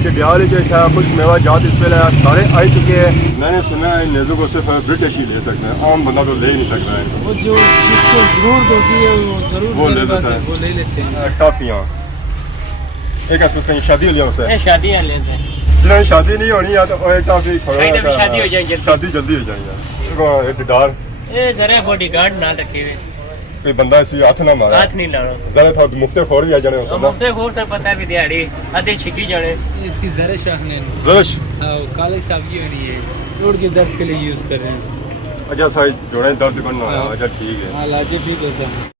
डडियाल कुछ मेवा जात इस वेले सारे आ चुके हैं। मैंने सुना है नेज़ों को सिर्फ ब्रिटिश ही ले सकते हैं, आम बंदा तो ले ही नहीं सकता है। वो जो जिसको जरूरत होती है वो जरूर वो ले लेता है, वो ले लेते हैं। टॉफियाँ एक उसकी शादी हो लिया उससे शादियाँ लेते हैं, जिन्होंने शादी नहीं होनी है तो टॉफी शादी हो जाएगी, शादी जल्दी हो जाएगी। डर जरा बॉडीगार्ड ना रखे हुए, कोई बंदा इसी हाथ ना मारा, हाथ नहीं लाना जरा था मुफ्ते खोर भी आ जाने उसको मुफ्ते खोर से पता है भी दिहाड़ी आधे छिकी जाने। इसकी जरश रखने जरश काली सब्जी होनी है, रोड के दर्द के लिए यूज कर रहे हैं। अच्छा सर जोड़े दर्द करना है, अच्छा ठीक है। हाँ लाजे ठीक है सर।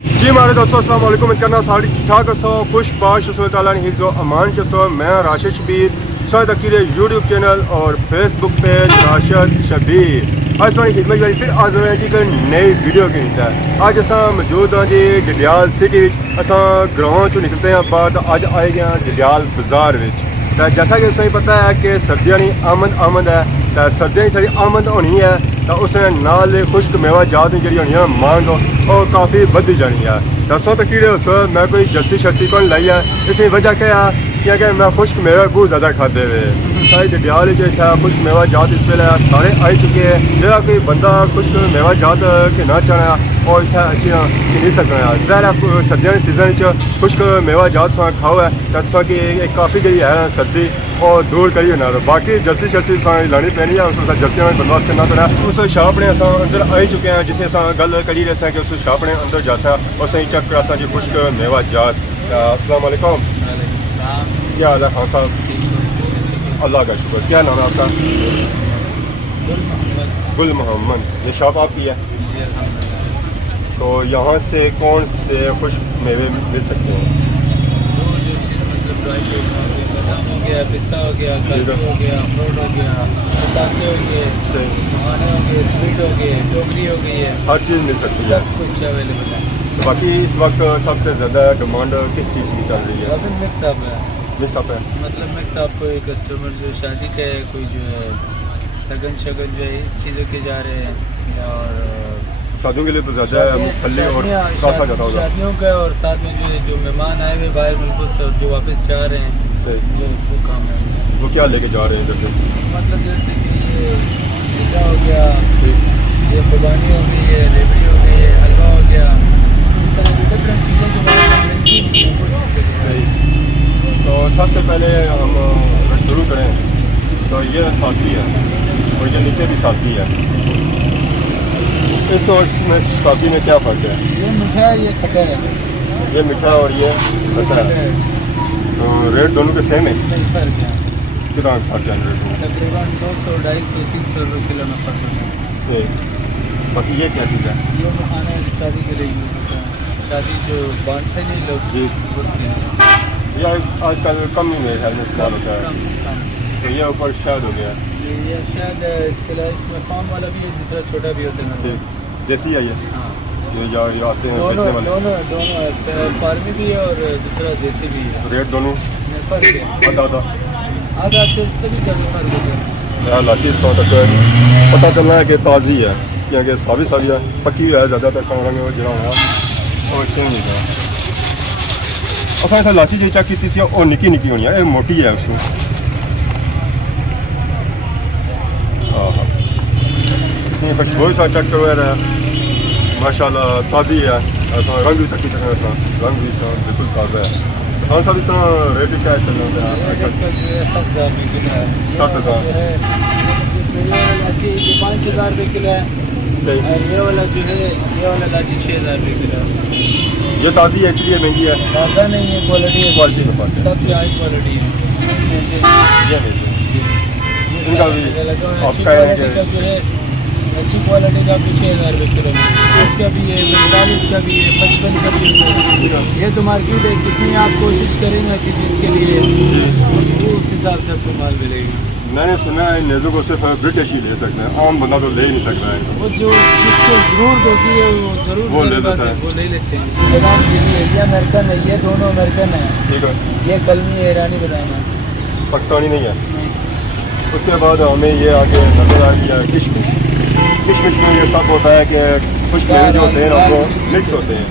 जी हमारे दोस्तों अस्सलाम वालेकुम, करना सारी ठीक ठाक सो खुश बाश ताला ने हिज़्ज़ो अमान के सो। मैं राशिद शबीर शायद अकीर यूट्यूब चैनल और फेसबुक पेज राशिद शबीर आज हमारी खिदमत वाली फिर आज रहे जी नई वीडियो की नीता है। आज असा मौजूद हाँ जी डडियाल सिटी, असा ग्राउंड चो निकलते हैं बाद अज आए गए डडियाल बाजार विच। जैसा कि उसे पता है कि सर्दियाँ की आमद है, तो सर्दियाँ की सारी आमद होनी है तो उसने नाल खुश्क मेवा जात जी होनी है मांग और काफ़ी बढ़ी जानी है। दसो तो कीड़े उस मैं कोई जर्सी शर्सी कौन लाई है, इसी वजह क्या है कि मैं खुश्क मेवा बहुत ज़्यादा खाते हुए सारी डडियाल खुश्क मेवा जात इस वेले सारे आ चुके हैं। जरा कोई बंदा खुश्क मेवा जात के ना चाहना और इतना अच्छी नहीं सकना है। ज़ाहिर सर्दियों के सीजन खुश्क मेवा जात सा खाओ है तो कि एक काफ़ी जी है सर्दी और दूर करिए ना, बाकी जर्सी शर्सी लानी पैनी है, उस जर्सियों में बंदोबस्त करना पैना। उस शॉप ने अस अंदर आई चुके हैं जिसे अस गल करी रहे हैं कि उस शॉप ने अंदर जासा और सही चेक करा जी खुश्क मेवा जात। अस्सलाम वालेकुम, क्या हाल है खान साहब? अल्लाह का शुक्र। क्या नाम है आपका? गुल मोहम्मद। ये शॉप आपकी है? तो यहाँ से कौन से खुश्क मेवे मिल सकते हैं? बादाम हो गया, पिस्ता हो गया, काजू हो गया, अखरोट हो गया, पतासे हो गए, खाने हो गए, स्वीट हो गए, टोकरी हो गई है, हर चीज़ मिल सकती है, सब कुछ अवेलेबल है। तो बाकी इस वक्त सबसे ज़्यादा डिमांड किस चीज़ की चल रही है? अभी मिक्स अप है, मिक्स अप है मतलब मिक्स अप। कोई कस्टमर जो शादी का है, कोई जो है सगन शगन जो है इस चीज़ों के जा रहे हैं, और शादियों के लिए तो ज़्यादा फली और कासा ज़्यादा होगा शादियों का, और साथ में जो है जो मेहमान आए हुए बाहर मुल्कों से जो वापस जा रहे हैं वो काम है। वो क्या लेके जा रहे हैं? जैसे मतलब जैसे कि ये पिज़्ज़ा हो गया, ये खुबानी हो गई है, रेवड़ी हो गई है, हलवा हो गया, इस तरह की डिफरेंट चीज़ें जो मिलती हैं। तो सबसे पहले हम शुरू करें तो ये साथी है और ये नीचे भी साथी है। इस और में साथी में क्या फ़र्क है? ये मीठा है, ये खट्टा है। ये मीठा और ये खट्टा है, तो रेट दोनों के सेम है? नहीं, फ़र्क है। कितना फर्क है रेट में? तकरीबन 200, 250, 300 रुपये किलो में फ़र्क होता है। सही। बाकी ये क्या चीज़ है? ये खाना है शादी के लिए यूज़ होता है, शादी जो बांटते नहीं लोग जी, उसके लिए। यह आजकल कम ही मेरे ख्याल में इस्तेमाल होता है। तो ये ऊपर शायद हो गया, ये शायद इसके लिए इसमें फार्म वाला भी है, दूसरा छोटा भी होता है। देसी है ये? हाँ, ये आते हैं दोनों बेचने वाले? दोनों फार्मी भी है और दूसरा देसी भी है। रेट दोनों फर्क है आधा आधा से सभी का फर्क होता है। हालांकि 100 तक पता चलना है कि ताज़ी है, क्योंकि साबित है पक्की है ज़्यादातर रंग जरा हुआ और क्यों नहीं था। असा इतना लाची जी चेक की और निकी निकी होनी है, मोटी है उसमें। हाँ हाँ, इसमें खुशबू सा चेक करवा माशाल्लाह ताज़ी है, ऐसा रंग भी तकी सकना, रंग भी बिल्कुल ताज़ा है। हाँ सब इस रेट क्या चल रहा है? 7,000 रुपये किलो है। 7,000 लाची 5,000 रुपये किलो है। ये वाला जो है, ये वाला लाची 6,000 रुपये किलो है। ये ताज़ी है इसलिए महंगी है? ताज़ा नहीं है, क्वालिटी है, क्वालिटी में बात है, सबसे हाई क्वालिटी है। ये है इनका भी आपका है जो है अच्छी क्वालिटी का भी 6,000 रुपये किलो है, इसका भी है 45 का भी है, 55 का भी है। ये तो मार्केट है, जितनी आप कोशिश करेंगे कि जिसके लिए उस हिसाब से आपको माल मिलेगी। मैंने सुना है नेज़ों को सिर्फ ब्रिटिश ही ले सकते हैं, आम बंदा तो ले ही नहीं सकता है। वो जो जिसको जरूरत होती है वो जरूर वो ले लेता है, वो ले लेते हैं। बादाम ये अमेरिकन है, ये दोनों अमेरिकन है। ठीक है, ये कलमी है, ईरानी बादाम है, पाकिस्तानी नहीं है। उसके बाद हमें ये आगे नजर आ गया किशमिश। किशमिश में ये सब होता है कि कुछ मेवे जो होते हैं वो मिक्स होते हैं,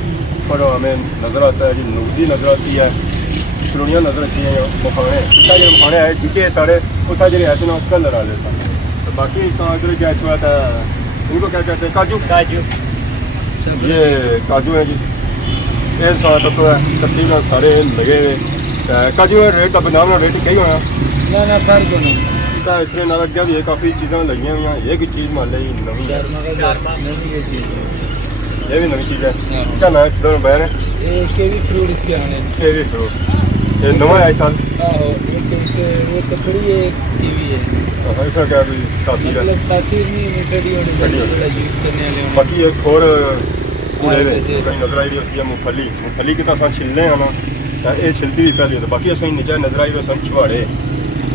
ऊपर हमें नज़र आता है जी नुकदी नज़र आती है, सलोनियाँ नज़र आती हैं, मखाने इतना जो मखाने आए जिके सारे उतना जो ऐसे ना कलर आ जाता है। तो बाकी इधर क्या हुआ था, इनको क्या कहते हैं, काजू। काजू ये काजू है जी, ये साथ तो तकरीबन सारे लगे हुए। काजू का रेट बादाम का रेट कई होना ना फर्क नहीं इसलिए ना लग गया भी, ये काफ़ी चीज़ें लगी हुई हैं। ये कोई चीज़ मान ली नवी है, ये भी नवी चीज़ है। क्या नाम है इस दोनों बहन है? ये केवी फ्रूट इसके आने केवी फ्रूट ये नवा है इस साल। आहो ये कपड़ी है टीवी है। इसका क्या कोई तासीर है? मतलब तासीर नहीं ठंडी होने वाली। बाकी एक और कूड़े कहीं नजर आई रही है मूंगफली की तो छिलने हैं ना, ये छिलती भी पहले तो बाकी असं नीचे नजर आई रही सन छुआड़े,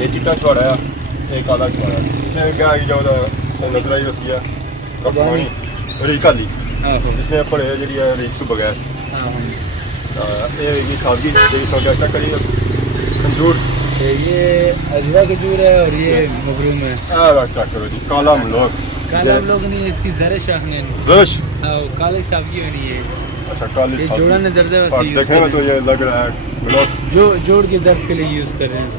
ये चिट्टा छुआड़ा है, ये काला छुआड़ा है। इसमें क्या आई जाओ नजर आई रही है रखवानी री काली, इसमें पड़े जी रीक सु बगैर ये सादगी क्या करी खंजूर, ये अजवा खजूर है और ये मगरूम है। क्या करो जी काला मलोक, काला हम लोग नहीं इसकी जरश रखने जरश काली सब्जी होनी है। अच्छा काली ये जोड़ा ने दर्द है देखने में तो ये लग रहा है मलोक जो जोड़ के दर्द के लिए यूज कर रहे हैं।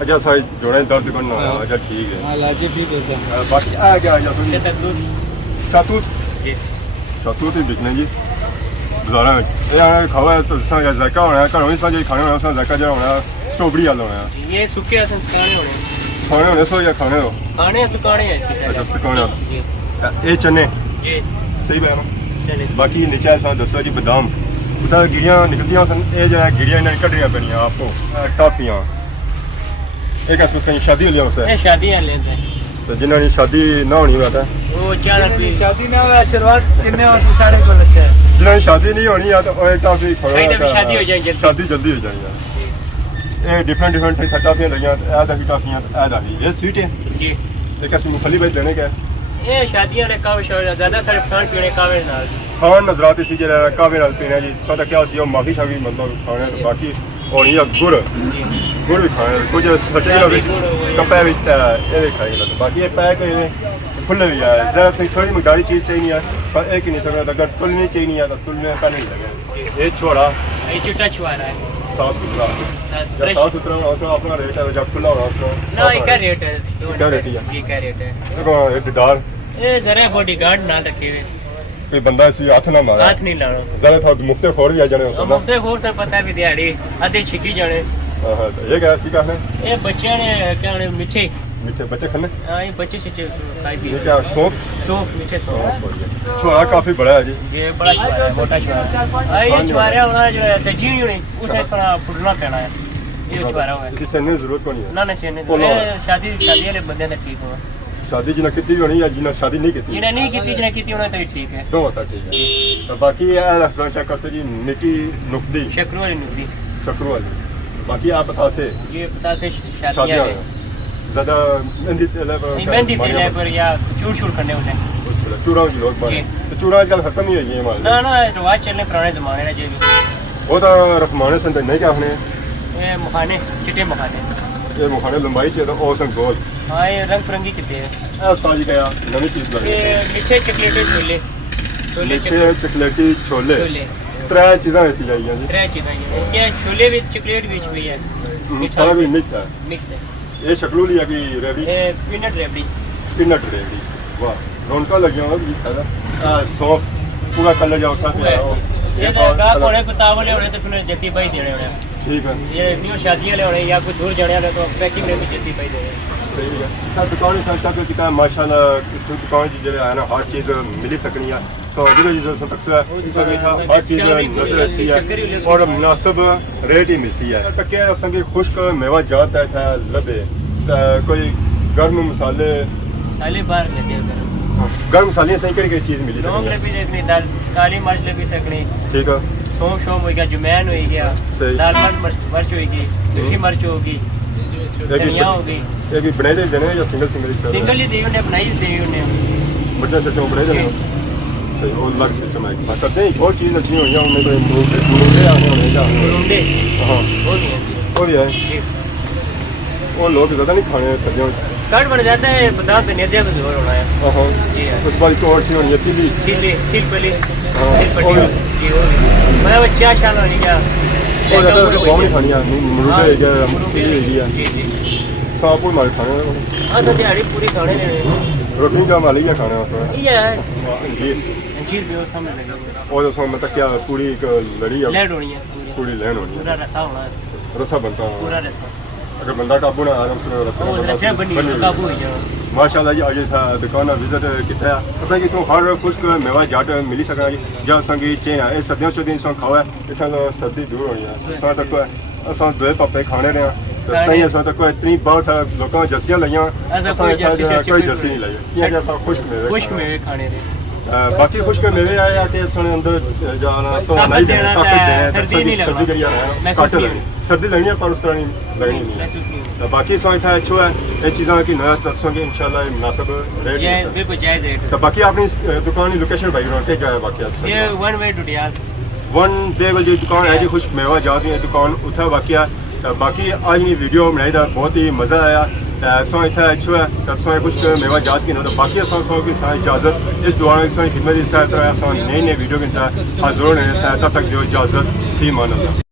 अच्छा सर जोड़े दर्द करना है, अच्छा ठीक है। हाँ लाजे ठीक है सर। बाकी आ गया शतूत ही बिकने जी बाजारा में ये खावा तो जायका होना है, घरों जो खाने होना उसका जायका जो होना स्ट्रॉबेरी वाला होना है। ये सूखे सुखाने होने सो या खाने हो खाने सुखाने हैं इसके। अच्छा सुखाने ये चने जी सही बैन। बाकी नीचे साथ दसो जी बादाम उतना गिड़ियाँ निकलती सन, ये जो है गिड़ियाँ इन्हें कटनिया पैनिया आपको टाफियाँ। एक उसका शादी हो लिया उससे शादी लेते हैं तो जिन्होंने शादी ना होनी हुआ था वो शादी ना हुआ शुरुआत कितने वर्ष साढ़े को अच्छा है। जिन्होंने शादी नहीं होनी है तो टाफी शादी हो जाएगी, शादी जल्दी हो जाएगी। ये डिफरेंट टाफियाँ लगी टाफियाँ ये स्वीट है जी। एक ऐसी मूंगफली भाई देने का ये शादियां ने कावे ज्यादा सारे खान पीने कावे नाल खान नजरात इसी जरा कावे नाल पीने जी सादा क्या सी माफी शाफी मतलब खाने बाकी होनी है गुड़ भी खाने कुछ सटे विच कपे विच ये भी खाई लगे। बाकी ये पैक खुले भी है ज़रा सही थोड़ी मिठाई चीज़ चाहिए है पर एक ही नहीं सकता, अगर तुलनी चाहिए है तो तुलने का नहीं लगे। ये छोड़ा ये चिट्टा छुआरा है साफ सुथरा उसका अपना रेट है, जब खुला होगा उसका ना क्या रेट है, क्या रेट है ये क्या रेट है। देखो ये डार ये जरा बॉडीगार्ड ना रखे हुए कोई बंदा इसी हाथ ना मारे, हाथ नहीं लाना ज़रा था मुफ्ते खोर भी आ जाने उसको मुफ्ते खोर से पता भी दिहाड़ी आधे छिकी जाने। हां तो ये क्या सीखा है ये बच्चे ने क्या ने मीठे बच्चे खाने। हां ये बच्चे से खाई भी ये क्या सौंफ मीठे सौंफ छोड़ा काफी बड़ा है जी। ये बड़ा छुआरा है, मोटा छुआरा है। ये छुआरा होना जो है सजी नहीं होनी उसे पर फुटना पैना है। ये छुआरा है इसी सेने जरूरत को नहीं है ना सेने शादी वाले बंदे ने ठीक हो शादी जिन्हें कितनी होनी या जिन्हें शादी नहीं की जिन्हें नहीं की जिन्हें की होना तो ठीक है दो होता ठीक है। तो बाकी चेक कर जी मिट्टी नुकदी शक्रू वाली नुकदी शक्रू वाली। बाकी आप बता से ये पता से शादियां ज़्यादा मेहंदी तेल पर या चूर करने होते हैं चूड़ा की लोग बने तो चूड़ा आजकल खत्म ही है ये हमारे ना रिवाज चलने पुराने जमाने में जेबी वो तो रखमाने सन नहीं क्या होने ये मखाने चिट्टे मखाने ये मखाने लंबाई चाहिए तो और सन गोल। हाँ ये रंग बिरंगी कितने हैं उस्ताद जी क्या नवी चीज़ लगी ये मीठे चॉकलेटी छोले मीठे चॉकलेटी छोले त्रै चीज़ां ऐसी आई हैं जी त्रै चीज़ां ये छोले भी चॉकलेट भी है सारा भी मिक्स है। ये शक्लू लिया कि रेबड़ी पीनट रेबड़ी वाह रौनका लगी हुआ जी खाना सॉफ्ट पूरा कलर जाओ था ये का कोने पतावले होने तो फिर जल्दी भाई देने होने ठीक है। ये न्यू शादियां ले होने या कोई दूर जाने वाले तो पैकिंग में भी जल्दी भाई देने सही है। सर दुकान संस्था को दिखा माशाल्लाह दुकान जी जो है ना हर चीज़ मिली सकनी है सो जो चीज़ सब तक से मीठा हर चीज़ नजर ऐसी है और मुनासिब रेट ही मिलती है तक क्या संगे खुश्क मेवा जाता था लबे कोई गर्म मसाले बाहर लेते हैं गर्म मसाले सही करी चीज़ मिली लौंग ले भी सकनी दाल काली मिर्च ले भी सकनी ठीक है सौंफ शोम हो गया जुमैन हो गया लाल मिर्च होगी मीठी मिर्च होगी धनिया होगी। ये भी बनाई दे देने या सिंगल ही दी उन्हें बनाई दी उन्हें बच्चा सच्चों बनाई देने सही वो अलग सिस्टम है बस अब नहीं और चीज़ अच्छी हुई है उनमें तो मुंडे आने होने का मुंडे हाँ वो भी है जी। वो लोग ज़्यादा नहीं खाने सब्जियों कट बन जाता है बादाम से नेज़िया में जोर होना है हाँ जी उस बार तो और सी होनी है तिल पहले जी वो भी मतलब 4 साल होने क्या ਉਹ ਜਿਆਦਾ ਬਹੁਤ ਨਹੀਂ ਖਾਣੀਆਂ ਮਰੂਦੇ ਹੈਗੇ ਇਹ ਹੈਗੀ ਆ जी जी ਸਾਪੂਰ ਮਾਰ ਖਾਣੇ हाँ तो दिहाड़ी पूरी खाने ने ਰੋਟੀ ਦਾ ਮਾਲੀ ਆ ਖਾਣੇ ਉਸ ये है ਜੀ अंजीर भी उस समय लगे ਉਹ ਦੱਸੋ ਮੈਂ ਤਾਂ ਕਿਆ ਪੂਰੀ ਇੱਕ ਲੜੀ ਆ लेट होनी है ਪੂਰੀ ਲੈਣ ਹੋਣੀ पूरा रसा होना है ਰਸਾ ਬਣਦਾ पूरा रसा अगर बंदा काबू ना आराम से रस्सा वो रसा बनी काबू हो जाओ माशाल्लाह जी आज था दुकान विजिट किथे असा की तो हर खुश्क मेवा जाट मिली सका या संगी चे है इस सर्दियों से दिन सो खावा इस सर्दी दूर होनी है सा तक असा दो पप्पे खाने रहे तई असा तक इतनी बार था लोगों जस्सियां लईयां कोई जस्सी नहीं लाई ये असा खुश्क मेवे खाने रे बाकी खुश्क मेवे आया कि सुने अंदर जाना तो नहीं देना सर्दी नहीं सर्दी करिया सर्दी लेनी है पर उस तरह नहीं लेनी नहीं बाकी सो था अच्छो है ये चीज़ों की नया तरसोंगे इंशाल्लाह मुनासिब रेट ये बिल्कुल जायज़ रेट तो बाकी अपनी दुकान की लोकेशन भाई रोटे जाए बाकी ये वन वे टू डियाल वन वे वाली जो दुकान है जी खुश मेवा जाती है दुकान उठा बाकी बाकी आज की वीडियो बनाई था बहुत ही मज़ा आया सो इतना अच्छो है तब सो कुछ मेवा जात की ना तो बाकी सो की इजाज़त इस दुआ में खिदमत नई नई वीडियो के साथ हाजिर होने तब तक जो इजाज़त थी मान